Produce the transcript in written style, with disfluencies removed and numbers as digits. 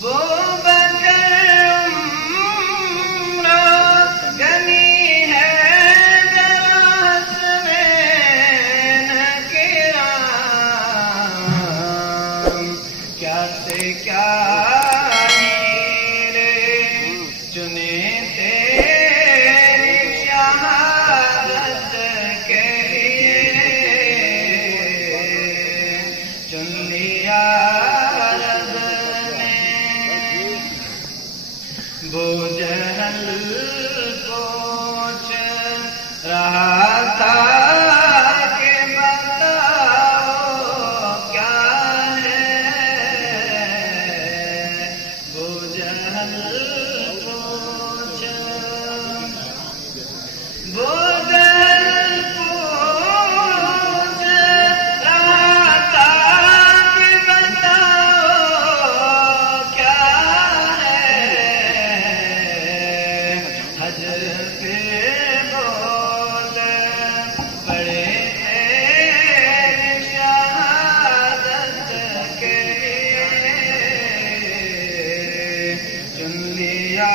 वो बकर उम्र गनी है दराज में नकीराम, क्या से क्या हीरे चुने तेरी शहादत के लिए, चुन लिया वो जहल पूछ रहा था कि बताओ क्या है, वो जहल पूछ, वो जहल पूछ रहा था कि बताओ क्या हज़रत बोल पड़े तेरी शहादत के लिए, चुन लिया